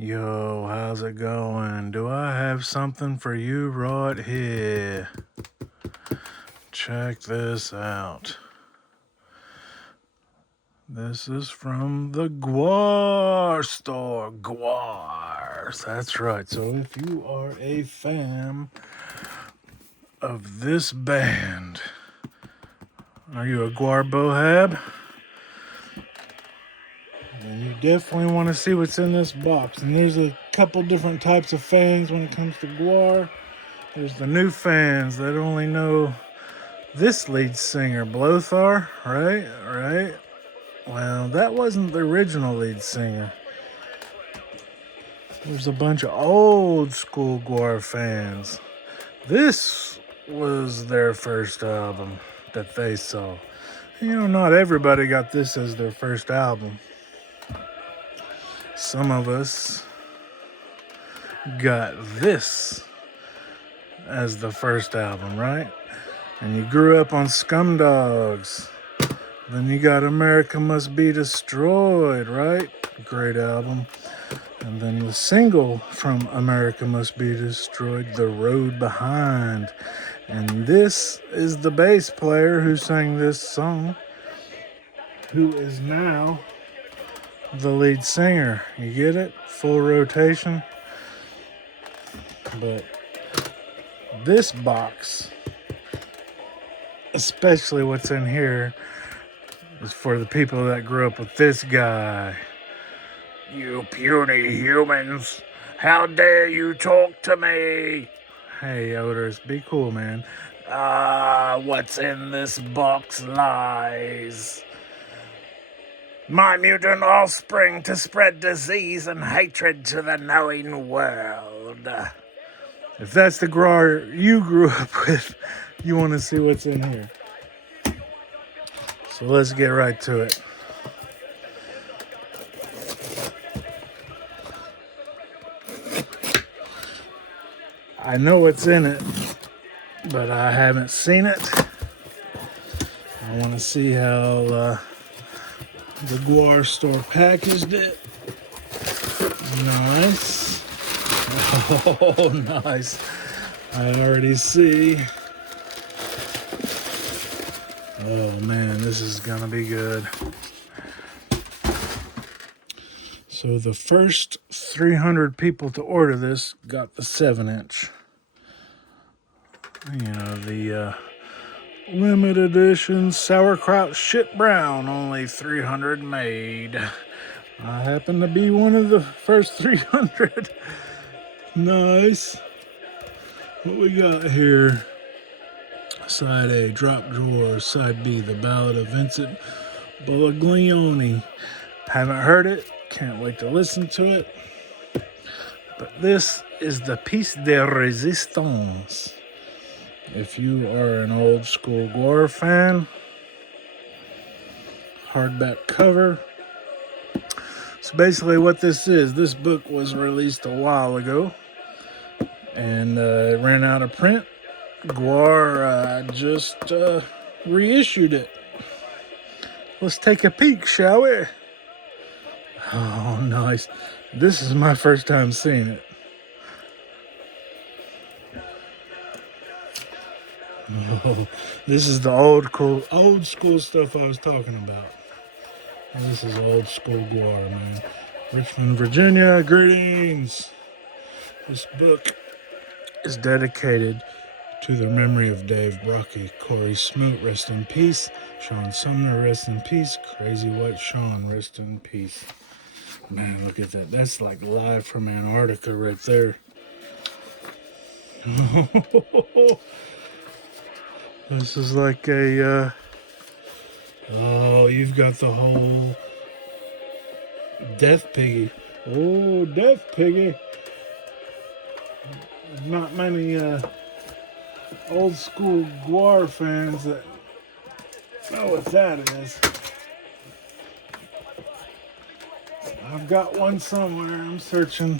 Yo, how's it going? Do I have something for you right here? Check this out. This is from the GWAR store. GWARs. That's right. So if you are a fan of this band, are you a GWAR BOHAB? And you definitely want to see what's in this box. And there's a couple different types of fans when it comes to GWAR. There's the new fans that only know this lead singer, Blothar, right? Right? Well, that wasn't the original lead singer. There's a bunch of old school GWAR fans. This was their first album that they saw. You know, not everybody got this as their first album. Some of us got this as the first album, right? And you grew up on Scumdogs. Then you got America Must Be Destroyed, right? Great album. And then the single from America Must Be Destroyed, The Road Behind. And this is the bass player who sang this song, who is now the lead singer. You get it? Full rotation. But this box, especially what's in here, is for the people that grew up with this guy. You puny humans, how dare you talk to me? Hey, Odors, be cool, man. What's in this box lies. My mutant offspring to spread disease and hatred to the knowing world. If that's the GWAR you grew up with, you want to see what's in here. So let's get right to it. I know what's in it, but I haven't seen it. I want to see how the GWAR store packaged it. Nice. Oh, nice. I already see. Oh man, this is gonna be good. So the first 300 people to order this got the 7-inch. You know, the limited edition sauerkraut shit brown, only 300 made. I happen to be one of the first 300. Nice. What we got here? Side A, Drop Drawers. Side B, The Ballad of Vincent Bologlione. Haven't heard it. Can't wait to listen to it. But this is the piece de résistance. If you are an old school GWAR fan, hardback cover. So basically what this book was released a while ago and it ran out of print. GWAR just reissued it. Let's take a peek, shall we? Oh, nice. This is my first time seeing it. Oh, this is the old school stuff I was talking about. This is old school GWAR, man. Richmond, Virginia, greetings. This book is dedicated to the memory of Dave Brocky, Corey Smoot, rest in peace. Sean Sumner, rest in peace. Crazy White Sean, rest in peace. Man, look at that. That's like live from Antarctica right there. This is like a, oh, you've got the whole Death Piggy. Oh, Death Piggy. There's not many old school GWAR fans that know what that is. I've got one somewhere. I'm searching.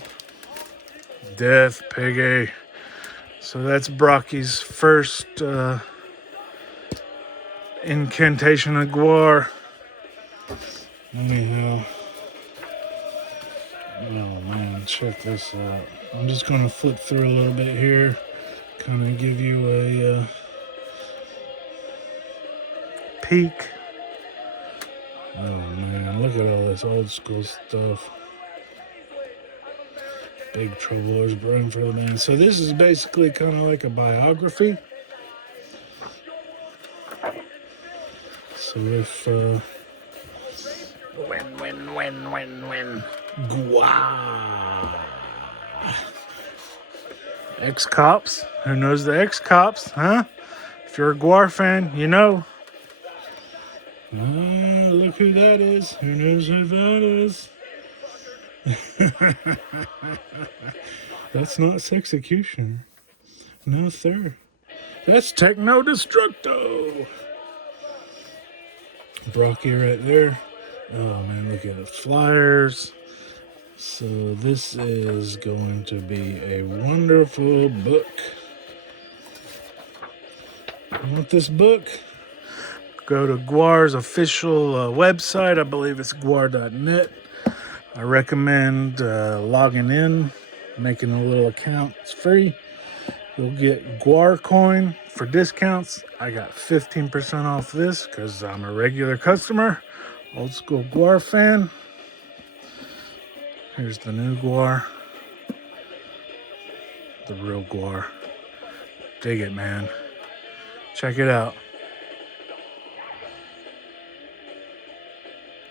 Death Piggy. So that's Brocky's first incantation of GWAR. Anyhow, Oh man, check this out. I'm just gonna flip through a little bit here, kind of give you a peek. Oh man, look at all this old school stuff. Big Trouble, There's Brewing for the Man. So this is basically kind of like a biography. So if win. GWAR. Ex-cops. Who knows the ex-cops, huh? If you're a GWAR fan, you know. Look who that is. Who knows who that is? That's not Sexecution. No, sir. That's Techno Destructo. Brocky right there. Oh man, look at the flyers. So this is going to be a wonderful book. You want this book? Go to GWAR's official website. I believe it's gwar.net. I recommend logging in, making a little account. It's free. You'll get GWAR coin for discounts. I got 15% off this because I'm a regular customer. Old school GWAR fan. Here's the new GWAR. The real GWAR. Dig it, man. Check it out.